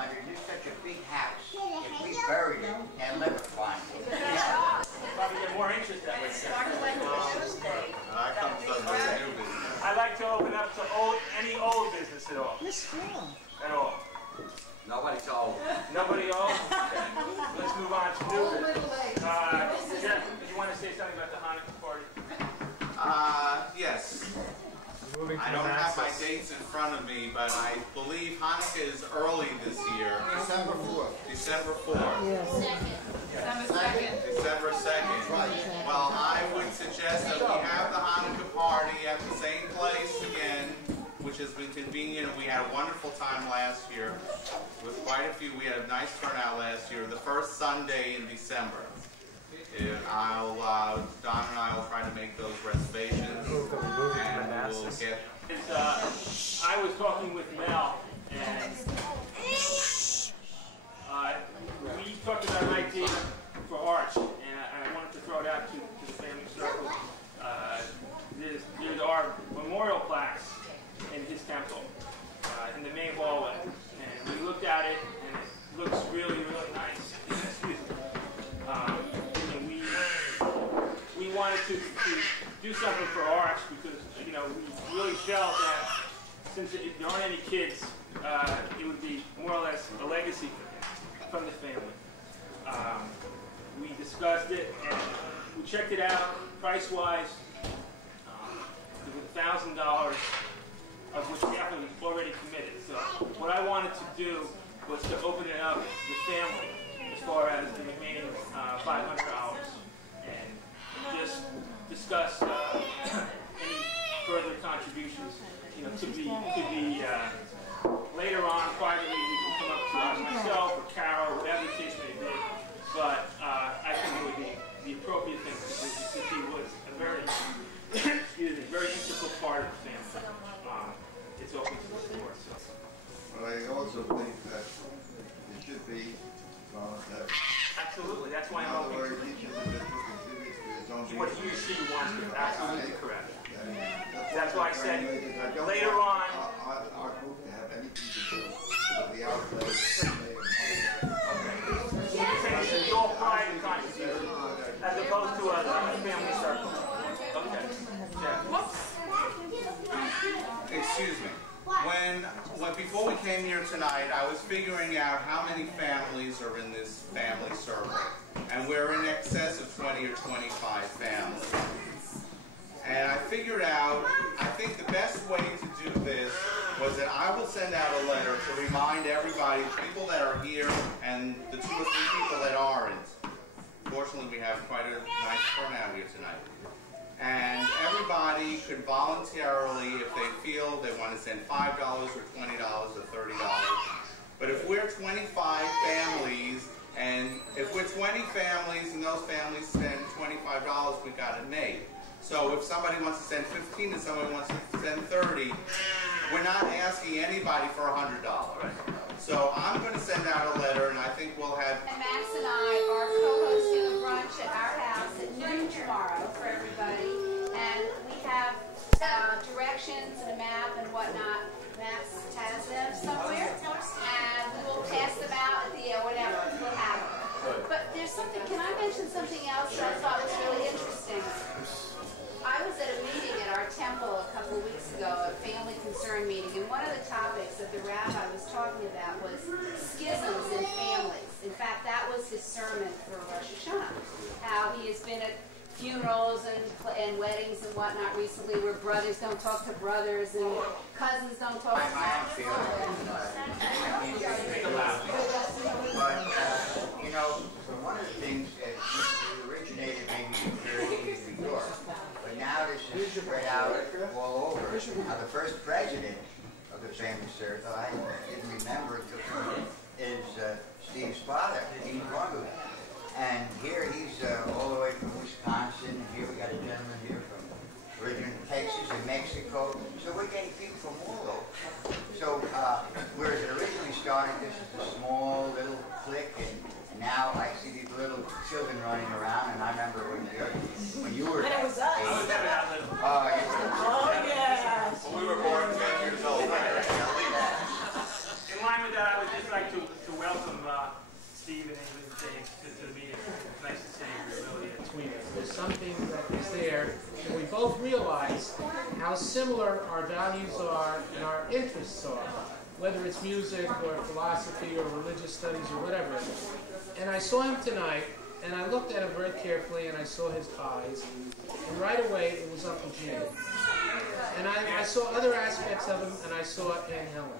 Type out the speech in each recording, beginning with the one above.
wondered, this is such a big house. If we buried it, they'll never find it. Probably get more interest that way. I come to the new business. I like to open up to any old business at all. At all. Nobody's old. Nobody old? Okay. Let's move on to new business. Jeff, did you want to say something about the Hanukkah party? Yes. I don't have my dates in front of me, but I believe Hanukkah is early this year. December 4th. December 4th. Second. December 2nd. Well, I would suggest that we have the Hanukkah party at the same place again, which has been convenient, and we had a wonderful time last year with quite a few. We had a nice turnout last year, the first Sunday in December. And Don and I will try to make those reservations, and we'll get... I was talking with Mel, and we talked about an idea for Arch, and I wanted to throw it out to the family circle. There's our memorial plaques in his temple, in the main hallway, and we looked at it, and it looks really, really nice. We wanted to do something for Arch because, you know, we really felt that since there aren't any kids, it would be more or less a legacy from the family. We discussed it and we checked it out price-wise. It was $1,000, of which we have already committed. So what I wanted to do was to open it up to the family as far as the remaining $500. Just discuss any further contributions. You know, could be later on privately. You can come up to myself or Carol, whatever the case may be. But I think it would be the appropriate thing to do since he was a very, very integral part of the family. It's open to the board. So. Well, I also think that it should be voluntary. Absolutely, that's why I'm open. What he or she wants is absolutely correct. That's why I said later on. Our group to have anything to do with the outlay. It should be all private contributions as opposed to a family circle. Okay. Yeah. Excuse me. Before we came here tonight, I was figuring out how many families are in this family circle. And we're in excess of 20 or 25 families. And I figured out, I think the best way to do this was that I will send out a letter to remind everybody, the people that are here and the 2 or 3 people that aren't. Fortunately, we have quite a nice turnout here tonight. And everybody could voluntarily, if they feel they want to send $5 or $20 or $30. But if we're 25 families, and if we're 20 families and those families spend $25, we got it made. So if somebody wants to send 15 and somebody wants to send 30, we're not asking anybody for $100. So I'm going to send out a letter, and I think we'll have... And Max and I are co-hosting a brunch at our house at noon tomorrow for everybody. And we have directions and a map and whatnot. Max has them somewhere. And we will pass them out at the whatever. We'll have them. But there's something, can I mention something else that I thought was really interesting? I was at a meeting at our temple a couple of weeks ago, a family concern meeting, and one of the topics that the rabbi was talking about was schisms in families. In fact, that was his sermon for Rosh Hashanah. How he has been at funerals and weddings and whatnot recently where brothers don't talk to brothers and cousins don't talk to cousins. But, you know, one of the things that originated maybe in Jersey, New York, but now this is spread out all over. Now, the first president of the family circle, I didn't remember, is Steve's father, Dean Grundle. And here he's all the way from Wisconsin. Here we got a gentleman here from originally Texas and Mexico. So we're getting people from all over. So whereas it originally started, this is a small little clique, and now I see these little children running around. And I remember when you were When it was us. Oh, yes. When we were born 10 years old. In line with I would just like to welcome Steve and Ingrid and Dave to the meeting. It's nice to see you, really. Between us, there's something that is there, and we both realize how similar our values are and our interests are, whether it's music or philosophy or religious studies or whatever. And I saw him tonight, and I looked at him very carefully, and I saw his eyes, and right away it was Uncle Jimmy. And I saw other aspects of him, and I saw Aunt Helen.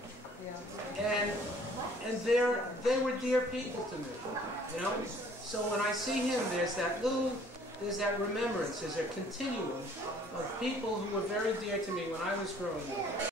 And they were dear people to me, you know. So when I see him, there's that remembrance, there's a continuum of people who were very dear to me when I was growing up.